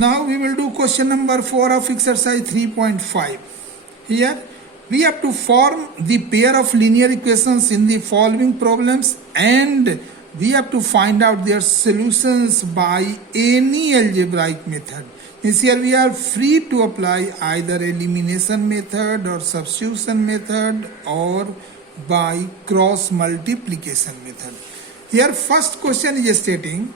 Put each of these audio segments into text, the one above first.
Now we will do question number 4 of exercise 3.5. Here we have to form the pair of linear equations in the following problems and we have to find out their solutions by any algebraic method. Means here we are free to apply either elimination method or substitution method or by cross multiplication method. Here first question is stating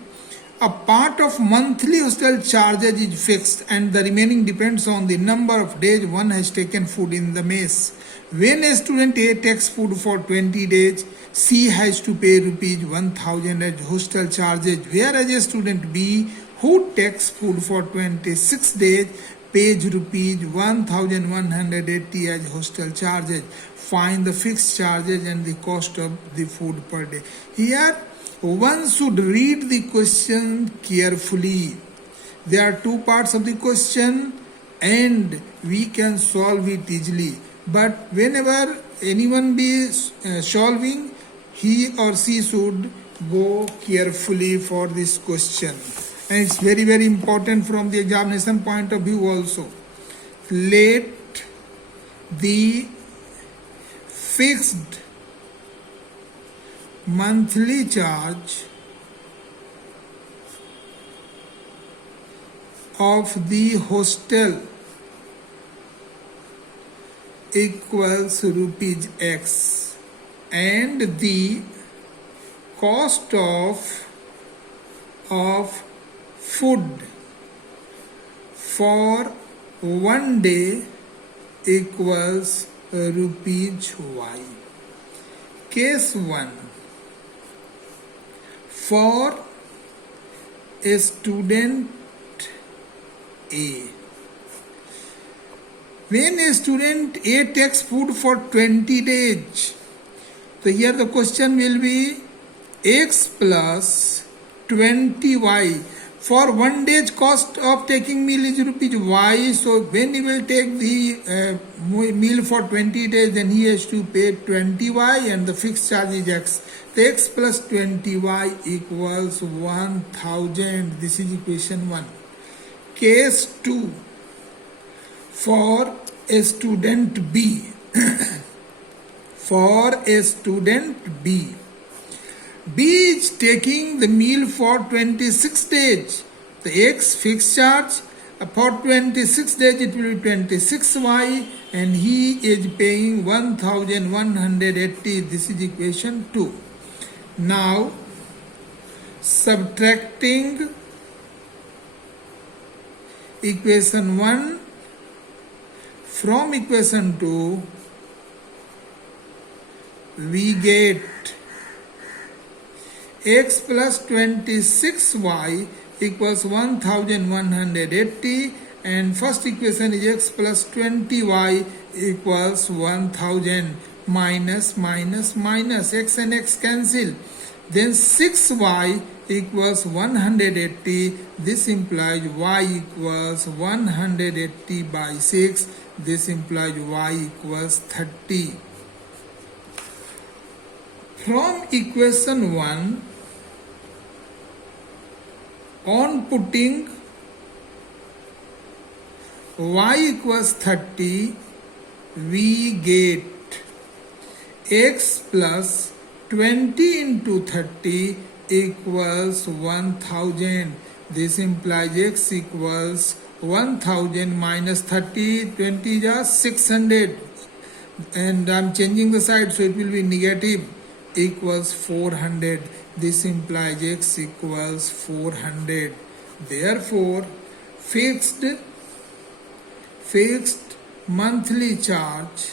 a part of monthly hostel charges is fixed and the remaining depends on the number of days one has taken food in the mess. When a student A takes food for 20 days, C has to pay rupees 1000 as hostel charges, whereas a student B who takes food for 26 days pays rupees 1180 as hostel charges. Find the fixed charges and the cost of the food per day. Here one should read the question carefully. There are two parts of the question and we can solve it easily. But whenever anyone be solving, he or she should go carefully for this question. And it's very, very important from the examination point of view also. Let the fixed monthly charge of the hostel equals rupees X and the cost of food for 1 day equals rupees Y. Case 1. For a student A. When a student A takes food for 20 days, so here the question will be X plus 20Y. For 1 day's cost of taking meal is rupees Y. So when he will take the meal for 20 days, then he has to pay 20Y and the fixed charge is X. The X plus 20Y equals 1000. This is equation 1. Case 2. For a student B. For a student B. B is taking the meal for 26 days. The X fixed charge for 26 days it will be 26Y and he is paying 1180. This is equation 2. Now subtracting equation 1 from equation 2 we get X plus 26Y equals 1180 and first equation is X plus 20Y equals 1000. Minus minus minus X and X cancel. Then 6Y equals 180. This implies Y equals 180 by 6. This implies Y equals 30. From equation 1, on putting Y equals 30, we get X plus 20 into 30 equals 1000. This implies X equals 1000 minus 30, 20 is 600. And I am changing the side so it will be negative equals 400. This implies X equals 400. Therefore, fixed monthly charge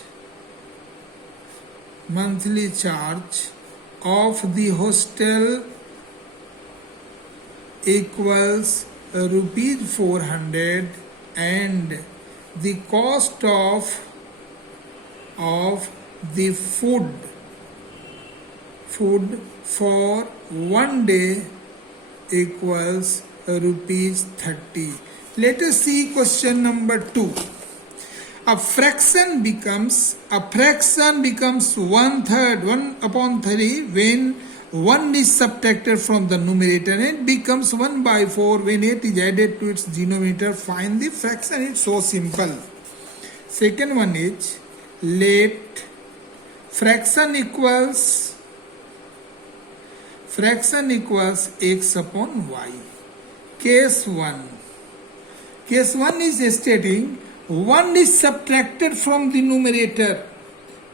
of the hostel equals rupees 400 and the cost of the food for 1 day equals rupees 30. Let us see question number 2. A fraction becomes 1/3, 1/3 when 1 is subtracted from the numerator and it becomes 1 by 4. When 8 is added to its denominator, find the fraction. It's so simple. Second one is, let fraction equals x upon y. Case 1. Case 1 is stating 1 is subtracted from the numerator,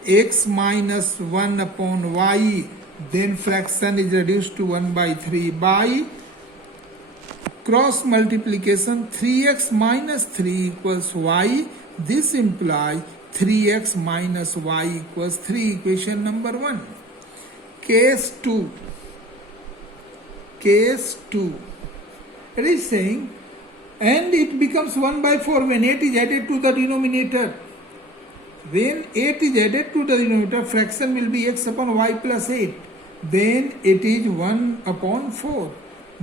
x minus 1 upon y. Then fraction is reduced to 1 by 3 by cross multiplication. 3x minus 3 equals y. This implies 3x minus y equals 3. Equation number 1. Case 2. Case 2. It is saying, and it becomes 1 by 4 when 8 is added to the denominator. When 8 is added to the denominator, fraction will be x upon y plus 8. Then it is 1 upon 4.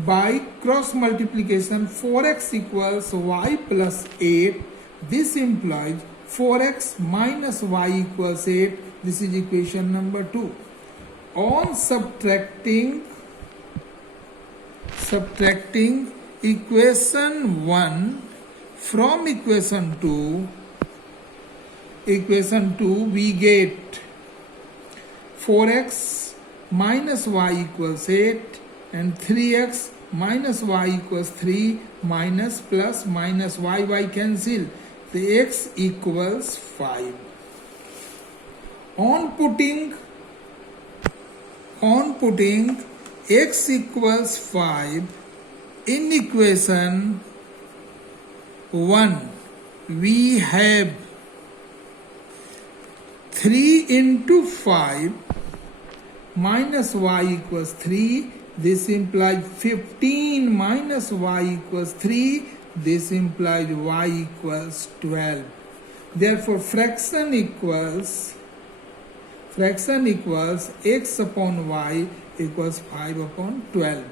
By cross multiplication, 4x equals y plus 8. This implies 4x minus y equals 8. This is equation number 2. On subtracting equation 1 from equation 2, we get 4x minus y equals 8 and 3x minus y equals 3 minus plus minus y cancel. The x equals 5. On putting x equals 5 in equation 1, we have 3 into 5 minus y equals 3. This implies 15 minus y equals 3. This implies y equals 12. Therefore, fraction equals x upon y equals 5 upon 12.